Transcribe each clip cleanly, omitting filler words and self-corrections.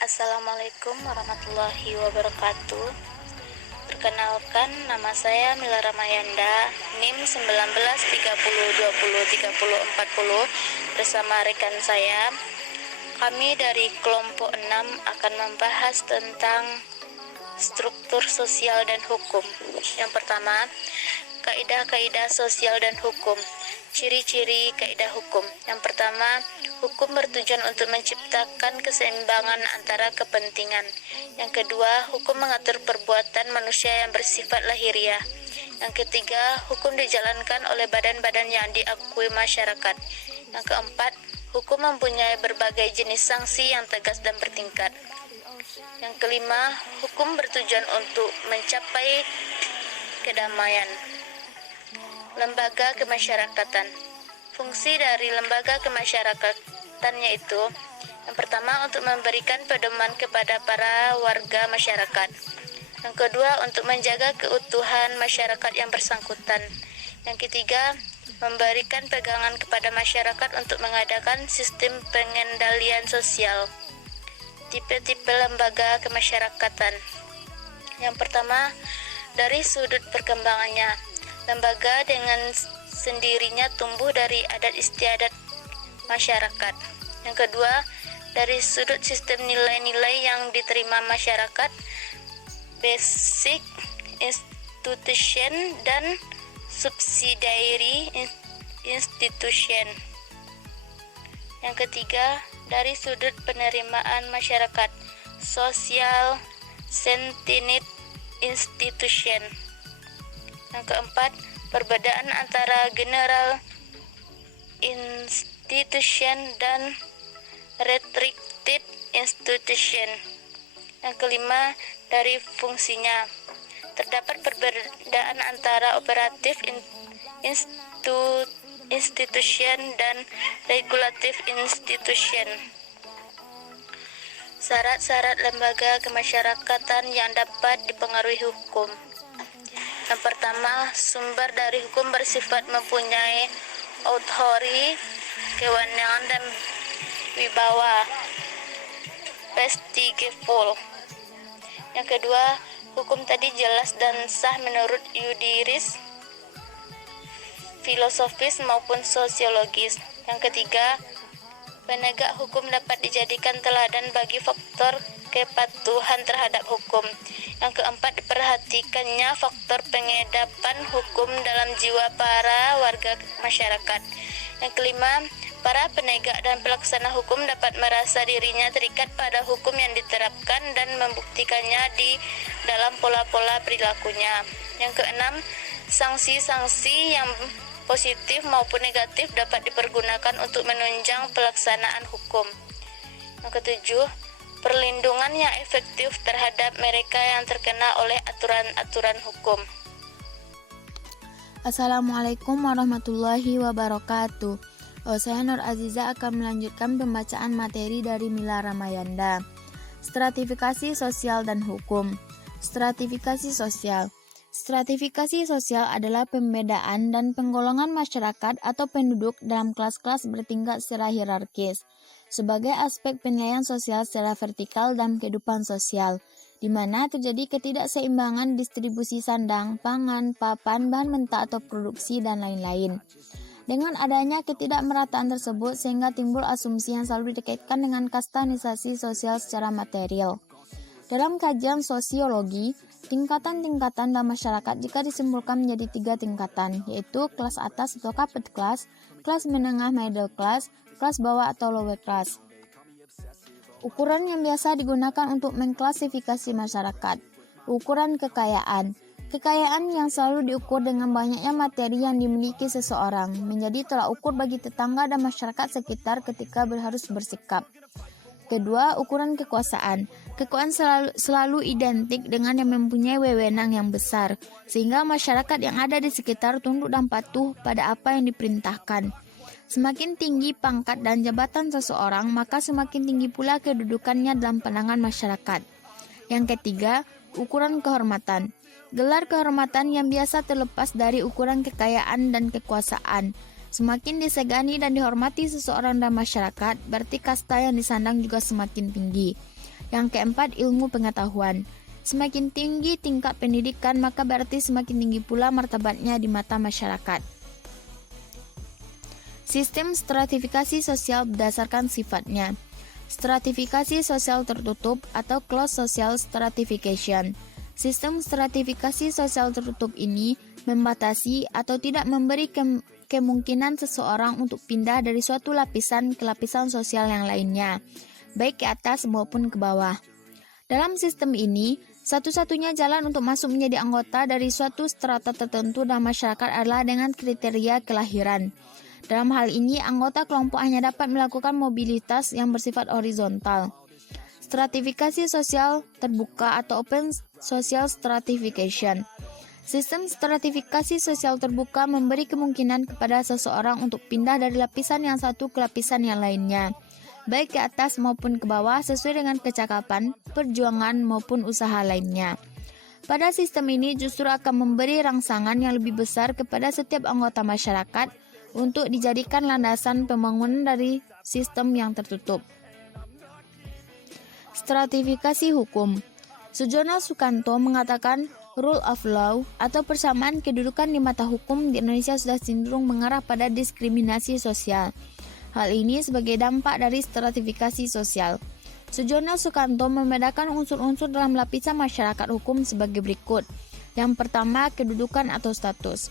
Assalamualaikum warahmatullahi wabarakatuh. Perkenalkan, nama saya Mila Ramayanda, NIM 1930203040 bersama rekan saya. Kami dari kelompok 6 akan membahas tentang struktur sosial dan hukum. Yang pertama, kaidah-kaidah sosial dan hukum. Ciri-ciri kaidah hukum. Yang pertama, hukum bertujuan untuk menciptakan keseimbangan antara kepentingan. Yang kedua, hukum mengatur perbuatan manusia yang bersifat lahiriah. Yang ketiga, hukum dijalankan oleh badan-badan yang diakui masyarakat. Yang keempat, hukum mempunyai berbagai jenis sanksi yang tegas dan bertingkat. Yang kelima, hukum bertujuan untuk mencapai kedamaian. Lembaga kemasyarakatan. Fungsi dari lembaga kemasyarakatan yaitu yang pertama, untuk memberikan pedoman kepada para warga masyarakat. Yang kedua, untuk menjaga keutuhan masyarakat yang bersangkutan. Yang ketiga, memberikan pegangan kepada masyarakat untuk mengadakan sistem pengendalian sosial. Tipe-tipe lembaga kemasyarakatan. Yang pertama, dari sudut perkembangannya. Lembaga dengan sendirinya tumbuh dari adat istiadat masyarakat. Yang kedua, dari sudut sistem nilai-nilai yang diterima masyarakat, basic institution dan subsidiary institution. Yang ketiga, dari sudut penerimaan masyarakat, social sentient institution. Yang keempat, perbedaan antara general institution dan restricted institution. Yang kelima, dari fungsinya. Terdapat perbedaan antara operatif institution dan regulatif institution. Syarat-syarat lembaga kemasyarakatan yang dapat dipengaruhi hukum. Yang pertama, sumber dari hukum bersifat mempunyai authority, kewenangan dan wibawa, prestigeful. Yang kedua, hukum tadi jelas dan sah menurut yuridis, filosofis maupun sosiologis. Yang ketiga, penegak hukum dapat dijadikan teladan bagi faktor kepatuhan terhadap hukum. Yang keempat, diperhatikannya faktor pengedapan hukum dalam jiwa para warga masyarakat. Yang kelima, para penegak dan pelaksana hukum dapat merasa dirinya terikat pada hukum yang diterapkan dan membuktikannya di dalam pola-pola perilakunya. Yang keenam, sanksi-sanksi yang positif maupun negatif dapat dipergunakan untuk menunjang pelaksanaan hukum. Yang ketujuh, perlindungan yang efektif terhadap mereka yang terkena oleh aturan-aturan hukum. Assalamualaikum warahmatullahi wabarakatuh. Saya Nur Aziza akan melanjutkan pembacaan materi dari Mila Ramayanda. Stratifikasi sosial dan hukum. Stratifikasi sosial. Stratifikasi sosial adalah pembedaan dan penggolongan masyarakat atau penduduk dalam kelas-kelas bertingkat secara hierarkis sebagai aspek penilaian sosial secara vertikal dalam kehidupan sosial, di mana terjadi ketidakseimbangan distribusi sandang, pangan, papan, bahan mentah atau produksi, dan lain-lain. Dengan adanya ketidakmerataan tersebut, sehingga timbul asumsi yang selalu dikaitkan dengan kastanisasi sosial secara material. Dalam kajian sosiologi, tingkatan-tingkatan dalam masyarakat jika disimpulkan menjadi 3 tingkatan, yaitu kelas atas atau upper class, kelas menengah middle class, kelas bawah atau lower class. Ukuran yang biasa digunakan untuk mengklasifikasi masyarakat. Ukuran kekayaan. Kekayaan yang selalu diukur dengan banyaknya materi yang dimiliki seseorang, menjadi tolak ukur bagi tetangga dan masyarakat sekitar ketika harus bersikap. Kedua, ukuran kekuasaan. Kekuasaan selalu identik dengan yang mempunyai wewenang yang besar, sehingga masyarakat yang ada di sekitar tunduk dan patuh pada apa yang diperintahkan. Semakin tinggi pangkat dan jabatan seseorang, maka semakin tinggi pula kedudukannya dalam pandangan masyarakat. Yang ketiga, ukuran kehormatan. Gelar kehormatan yang biasa terlepas dari ukuran kekayaan dan kekuasaan. Semakin disegani dan dihormati seseorang dan masyarakat, berarti kasta yang disandang juga semakin tinggi. Yang keempat, ilmu pengetahuan. Semakin tinggi tingkat pendidikan, maka berarti semakin tinggi pula martabatnya di mata masyarakat. Sistem stratifikasi sosial berdasarkan sifatnya. Stratifikasi sosial tertutup atau closed social stratification. Sistem stratifikasi sosial tertutup ini membatasi atau tidak memberi kemungkinan seseorang untuk pindah dari suatu lapisan ke lapisan sosial yang lainnya, baik ke atas maupun ke bawah. Dalam sistem ini, satu-satunya jalan untuk masuk menjadi anggota dari suatu strata tertentu dalam masyarakat adalah dengan kriteria kelahiran. Dalam hal ini, anggota kelompok hanya dapat melakukan mobilitas yang bersifat horizontal. Stratifikasi sosial terbuka atau open social stratification. Sistem stratifikasi sosial terbuka memberi kemungkinan kepada seseorang untuk pindah dari lapisan yang satu ke lapisan yang lainnya, baik ke atas maupun ke bawah sesuai dengan kecakapan, perjuangan maupun usaha lainnya. Pada sistem ini justru akan memberi rangsangan yang lebih besar kepada setiap anggota masyarakat untuk dijadikan landasan pembangunan dari sistem yang tertutup. Stratifikasi hukum. Sujono Sukanto mengatakan rule of law atau persamaan kedudukan di mata hukum di Indonesia sudah cenderung mengarah pada diskriminasi sosial. Hal ini sebagai dampak dari stratifikasi sosial. Sujono Sukanto membedakan unsur-unsur dalam lapisan masyarakat hukum sebagai berikut. Yang pertama, kedudukan atau status.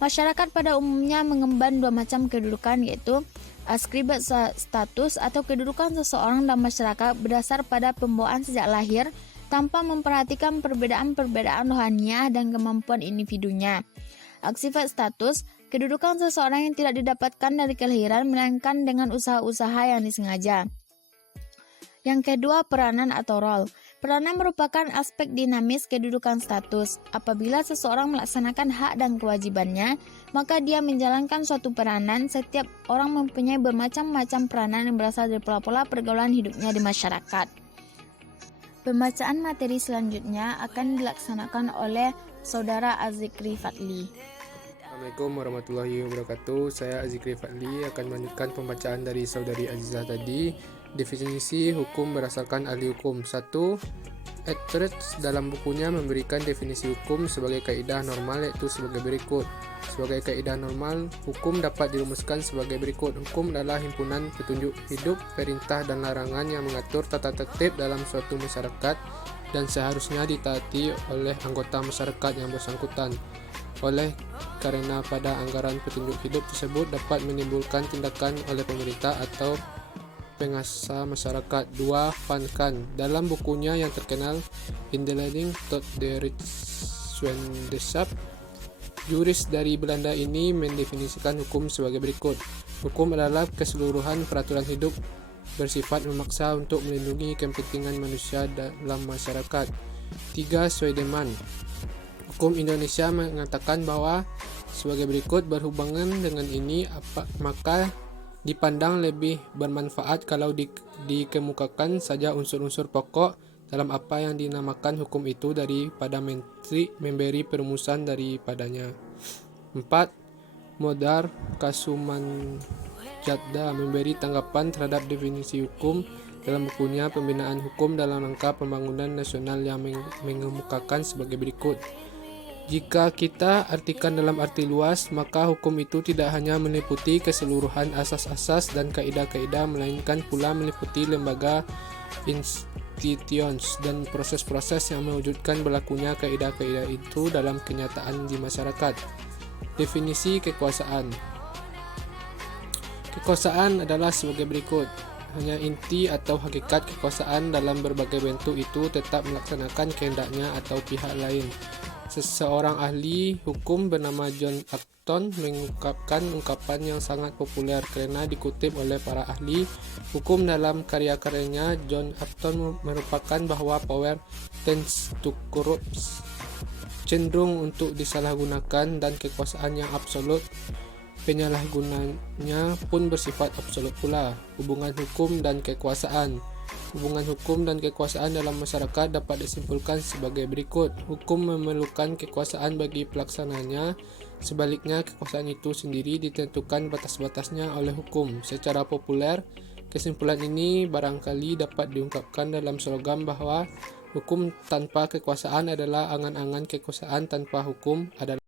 Masyarakat pada umumnya mengemban dua macam kedudukan, yaitu ascribed status atau kedudukan seseorang dalam masyarakat berdasar pada pembawaan sejak lahir tanpa memperhatikan perbedaan-perbedaan rohaniah dan kemampuan individunya. Ascribed status, kedudukan seseorang yang tidak didapatkan dari kelahiran melainkan dengan usaha-usaha yang disengaja. Yang kedua, peranan atau role. Peranan merupakan aspek dinamis kedudukan status. Apabila seseorang melaksanakan hak dan kewajibannya, maka dia menjalankan suatu peranan. Setiap orang mempunyai bermacam-macam peranan yang berasal dari pola-pola pergaulan hidupnya di masyarakat. Pembacaan materi selanjutnya akan dilaksanakan oleh Saudara Azikri Fadli. Assalamualaikum warahmatullahi wabarakatuh. Saya Azikri Fadli akan melanjutkan pembacaan dari Saudari Azizah tadi. Definisi hukum berdasarkan ahli hukum. 1. Etheridge dalam bukunya memberikan definisi hukum sebagai kaidah normal, yaitu sebagai berikut. Sebagai kaidah normal, hukum dapat dirumuskan sebagai berikut. Hukum adalah himpunan petunjuk hidup, perintah dan larangan yang mengatur tata tertib dalam suatu masyarakat dan seharusnya ditaati oleh anggota masyarakat yang bersangkutan. Oleh karena pada anggaran petunjuk hidup tersebut dapat menimbulkan tindakan oleh pemerintah atau penguasa masyarakat. 2. Van Kan dalam bukunya yang terkenal Inleiding tot de Rechtswetenschap, juris dari Belanda ini mendefinisikan hukum sebagai berikut. Hukum adalah keseluruhan peraturan hidup bersifat memaksa untuk melindungi kepentingan manusia dalam masyarakat. 3. Swedeman. Hukum Indonesia mengatakan bahwa sebagai berikut, berhubungan dengan ini maka dipandang lebih bermanfaat kalau dikemukakan saja unsur-unsur pokok dalam apa yang dinamakan hukum itu daripada memberi perumusan daripadanya. 4. Modar Kasumanjada memberi tanggapan terhadap definisi hukum dalam bukunya Pembinaan Hukum dalam Rangka Pembangunan Nasional yang mengemukakan sebagai berikut. Jika kita artikan dalam arti luas, maka hukum itu tidak hanya meliputi keseluruhan asas-asas dan kaidah-kaidah, melainkan pula meliputi lembaga, institutions, dan proses-proses yang mewujudkan berlakunya kaidah-kaidah itu dalam kenyataan di masyarakat. Definisi kekuasaan. Kekuasaan adalah sebagai berikut. Hanya inti atau hakikat kekuasaan dalam berbagai bentuk itu tetap melaksanakan kehendaknya atau pihak lain. Seseorang ahli hukum bernama John Upton mengungkapkan ungkapan yang sangat populer karena dikutip oleh para ahli hukum dalam karya-karyanya. John Upton merupakan bahwa power tends to corrupt, cenderung untuk disalahgunakan, dan kekuasaan yang absolut, penyalahgunanya pun bersifat absolut pula. Hubungan hukum dan kekuasaan. Hubungan hukum dan kekuasaan dalam masyarakat dapat disimpulkan sebagai berikut. Hukum memerlukan kekuasaan bagi pelaksananya. Sebaliknya, kekuasaan itu sendiri ditentukan batas-batasnya oleh hukum. Secara populer, Kesimpulan ini barangkali dapat diungkapkan dalam slogan bahwa hukum tanpa kekuasaan adalah angan-angan kekuasaan tanpa hukum adalah